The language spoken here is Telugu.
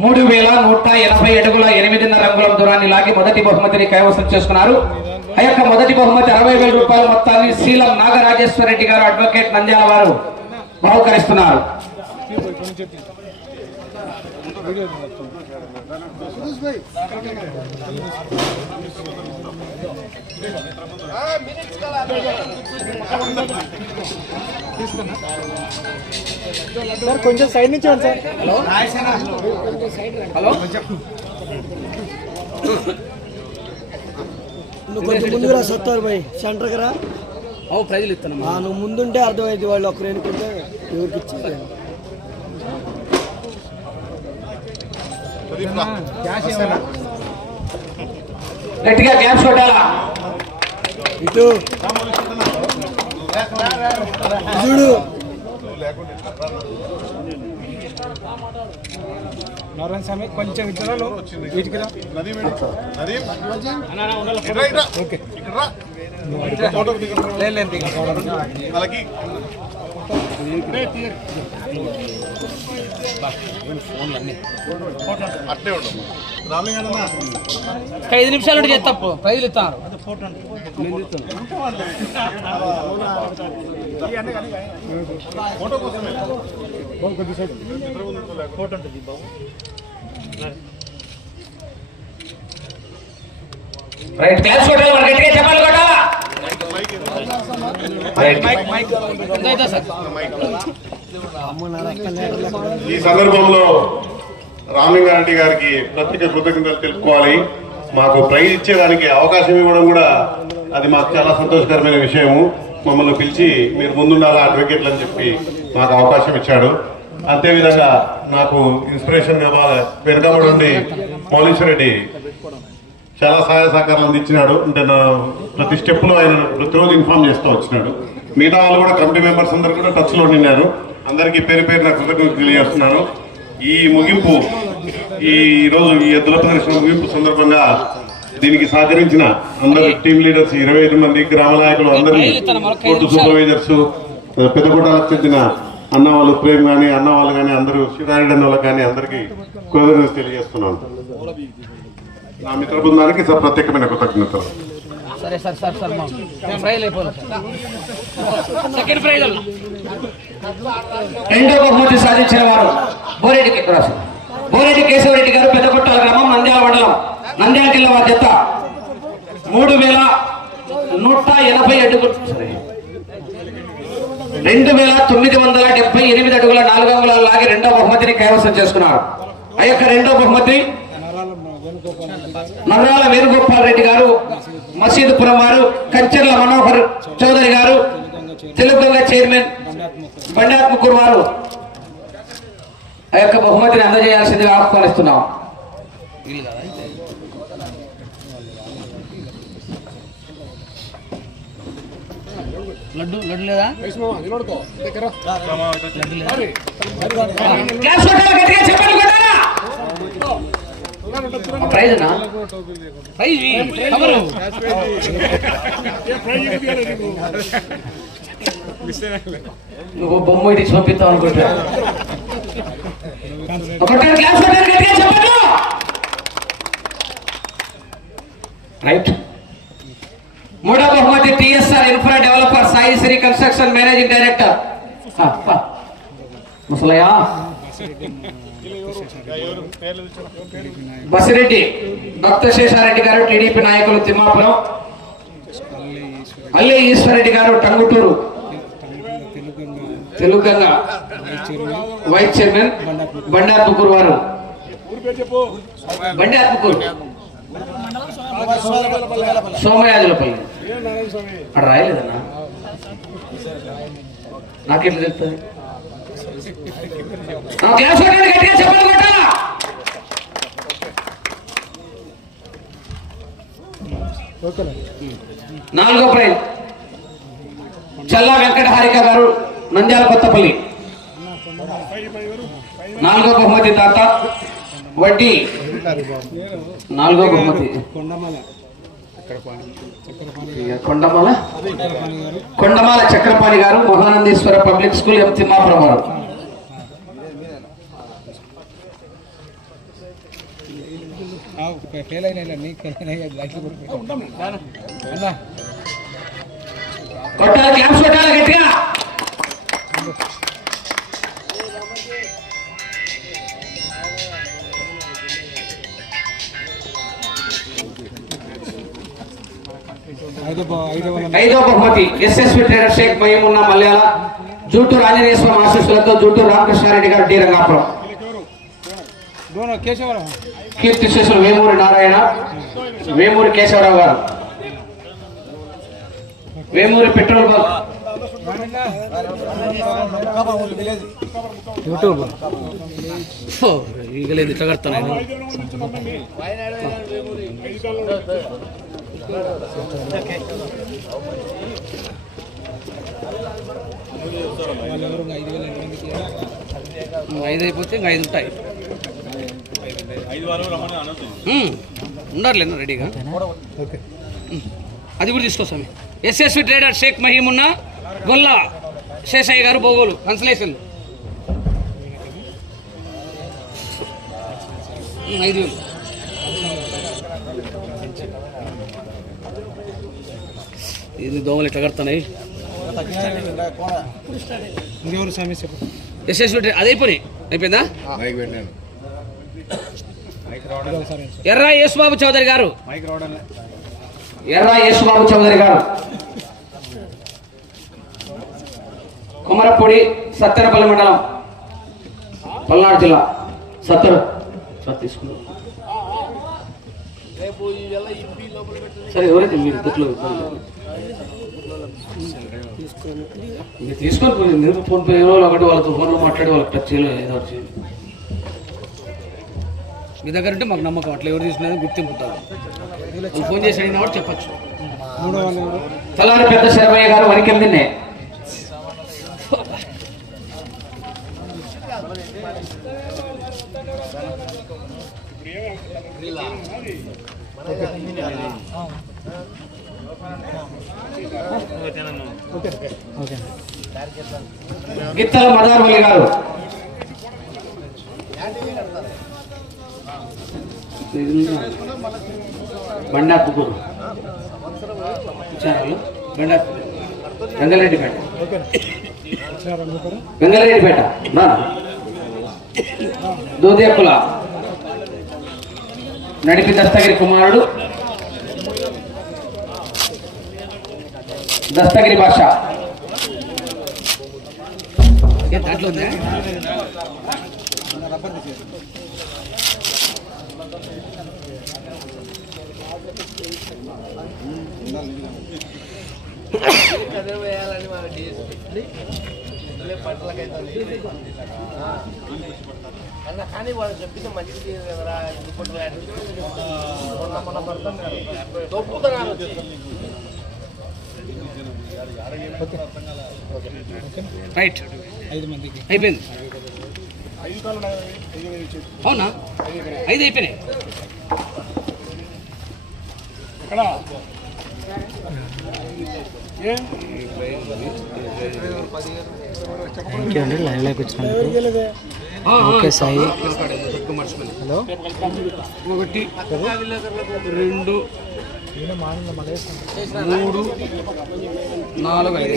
మూడు వేల నూట ఎనభై అడుగుల ఎనిమిదిన్నర రంగుల దూరాన్ని లాగి మొదటి బహుమతిని కైవసం చేసుకున్నారు. ఆ యొక్క మొదటి బహుమతి అరవై వేల రూపాయల మొత్తాన్ని శీలం నాగరాజేశ్వర రెడ్డి గారు అడ్వకేట్ నంద్యాల వారు బహుకరిస్తున్నారు. సార్ కొంచెం సైడ్ నుంచి సార్ నువ్వు కొంచెం ముందుకు రా సత్తారు భాయ్. సెంటర్కి రా. అవు ప్రైజులు ఇస్తాను ఆ, నువ్వు ముందుంటే అర్థమైంది వాళ్ళు ఒకరు ఎన్నుకుంటే ఎవరికి ఇచ్చారు గట్టిగా క్యాప్స్ కొట్టాలా? ఇటు. చూడు. నారాయణ స్వామి కొంచెం ఇద్దరు వీటికి రా. నదీం ఏంటి? ఐదు నిమిషాలు ఉంటే చేస్తా ప్రైజులు ఇస్తాను ఫోటో కోసమే గట్టిగా చెప్పాలి ఈ సందర్భంలో రామలింగారెడ్డి గారికి ప్రత్యేక కృతజ్ఞతలు తెలుపుకోవాలి. మాకు ప్రైజ్ ఇచ్చేదానికి అవకాశం ఇవ్వడం కూడా అది మాకు చాలా సంతోషకరమైన విషయము. మమ్మల్ని పిలిచి మీరు ముందుండాలా అడ్వకేట్లు అని చెప్పి మాకు అవకాశం ఇచ్చాడు. అంతేవిధంగా నాకు ఇన్స్పిరేషన్గా బాగా వెనుకబడి ఉండి మౌలీశ్వరెడ్డి చాలా సహాయ సహకారాలు అందించినాడు. అంటే నా ప్రతి స్టెప్లో ఆయన ప్రతిరోజు ఇన్ఫార్మ్ చేస్తూ వచ్చినాడు. మిగతా వాళ్ళు కూడా కమిటీ మెంబర్స్ అందరు కూడా టచ్లో నిన్నారు. అందరికీ పేరు పేరు నా కృతజ్ఞతలు తెలియజేస్తున్నాను. ఈ ముగింపు ఈ రోజు ఈ ఎద్దుల ప్రదర్శన ముగింపు సందర్భంగా దీనికి సహకరించిన అందరు టీమ్ లీడర్స్ ఇరవై ఐదు మంది గ్రామ నాయకులు అందరినీ కోర్టు సూపర్వైజర్స్ పెద్దకోటాలకు చెందిన అన్న వాళ్ళు ప్రేమ్ కానీ అన్న వాళ్ళు కానీ అందరూ శివారెడ్డి అన్న వాళ్ళకి కానీ అందరికీ కృతజ్ఞతలు తెలియజేస్తున్నాను. నా మిత్ర బృందానికి ప్రత్యేకమైన కృతజ్ఞతలు. సరే సార్ సార్ సార్ మా ప్రైజులు అయిపోలేదు సెకండ్ ప్రైజ్ రెండో బహుమతి సాధించిన వారు బోరెడ్డి కిక్కరాసు బోరెడ్డి కేశవరెడ్డి గారు పెద్దకొట్టాల గ్రామం నంద్యాల మండలం. నంద్యాల జిల్లా వారి జత మూడు వేల నూట ఎనభై అడుగు రెండు వేల తొమ్మిది వందల డెబ్బై ఎనిమిది అడుగుల నాలుగు అంగుళాల లాగి రెండో బహుమతిని కైవసం చేసుకున్నారు. ఆ యొక్క రెండో బహుమతి నగరాల వేణుగోపాల్ రెడ్డి గారు మసీదుపురం వారు కంచెర్ల మనోహర్ చౌదరి గారు తెలుగుగంగ చైర్మన్ బండాత్మకూరు వారు ఆ యొక్క బహుమతిని అందజేయాల్సిందిగా ఆహ్వానిస్తున్నాం. లడ్డు లడ్డు లేదా గట్టిగా చెప్పండి కొట్టాలా? ఆ ప్రైజ్ అన్నా? Prize cover. నువ్వు బొమ్మ ఇటు పంపిస్తావు అనుకుంటా. రైట్. మూడో బహుమతి TSR infra developer Sai Sri construction managing director. ముసలయ్యా. Basireddy భక్త శేషారెడ్డి గారు టీడీపీ నాయకులు తిమ్మాపురం. అల్లె ఈశ్వరెడ్డి గారు టంగుటూరు. తెలుగంగ. వైస్ చైర్మన్ బండి ఆత్మకూరు వారు బండి ఆత్మకూరు సోమయాజులపల్లి. అక్కడ రాయలేదన్నా? నాకెట్లా తెలుస్తుంది? క్లాస్ గట్టిగా చెప్పండి కొట్టాలా? నాలుగో ప్రైజ్. చల్లా వెంకట హారిక గారు నంద్యాల కొత్తపల్లి. నాలుగో బహుమతి తాత వడ్డీ. నాలుగో బహుమతి. కొండమాల. కొండమాల చక్రపాణి గారు Mahanandeshwara public school M Thimmapuram వారు. ఫెయిల్ అయినా నీకు ఫెయిల్ అయినా లైట్లు కూడా అన్నా కొట్టాలి క్లాప్స్ కొట్టాలి గట్టిగా ఐదో బా- ఐదో వాళ్ళ ఐదో బహుమతి ఎస్ఎస్వి ట్రేడర్ షేక్ మహిమున్న మల్యాల జూటూరు ఆంజనేయ స్వామి ఆశీస్సులతో జూటూరు రామకృష్ణారెడ్డి గారు డి రంగాపురం డోనో కేశవరావు కీర్తిశేషులు వేమూరి నారాయణ వేమూరి కేశవరావు గారు. Vemuri petrol bunk. యూట్యూబ్ ఈగలేదు ఇట్లా కడతాను ఐదు అయిపోతే ఇంకా ఐదు ఉంటాయి. ఉండాలి రెడీగా అది కూడా తీసుకొస్తాను SSV trader Shaik Mahimunna Golla Seshaiah garu Bogolu consolation ఉమ్, ఐదు వేలు. ఇది దోమలు ఎట్లా చెప్పు. ఎస్ఎస్వి అది అయిపోయి అయిపోయిందా? ఎర్రా యేసుబాబు చౌదరి గారు. ఎర్ర యేసుబాబు చౌదరి గారు. కొమరపూడి సత్తెనపల్లి మండలం పల్నాడు జిల్లా. సత్తరు సార్ తీసుకున్నారు సరే ఎవరైతే మీరు ఇద్దరు మీరు తీసుకొని పోయి మీరు ఫోన్ పే ఎవరో ఒకటి వాళ్ళతో ఫోన్లో మాట్లాడి వాళ్ళకి టచ్ చేయలేదు ఏదో. మీ దగ్గర ఉంటే మాకు నమ్మకం. అట్లా ఎవరు తీసుకునేది గుర్తింపు ఫోన్ చేసి అడిగిన వాడు చెప్పచ్చు. తలారి పెద్ద శరమయ్య గారు ఓకే. గిత్తల మదార్వల్లి గారు. బండాపుకూరు. ఇచ్చారు బండాపు వెంగళరెడ్డిపేట ఓకే వచ్చినారా నడిపి దస్తగిరి కుమారుడు. దస్తగిరి భాష. దాంట్లో ఉందా? అన్న కానీ వాళ్ళు చెప్పింది మంచిది కదరా రిపోర్ట్ మొన్న మన పడుతున్నారు దొప్పుతున్నారు రైట్. ఐదు మందికి అయిపోయింది. అవునా? ఐదు అయిపోయినాయి. ఓకే సాయి. హలో? ఒకటి రెండు మూడు నాలుగు. ఐదు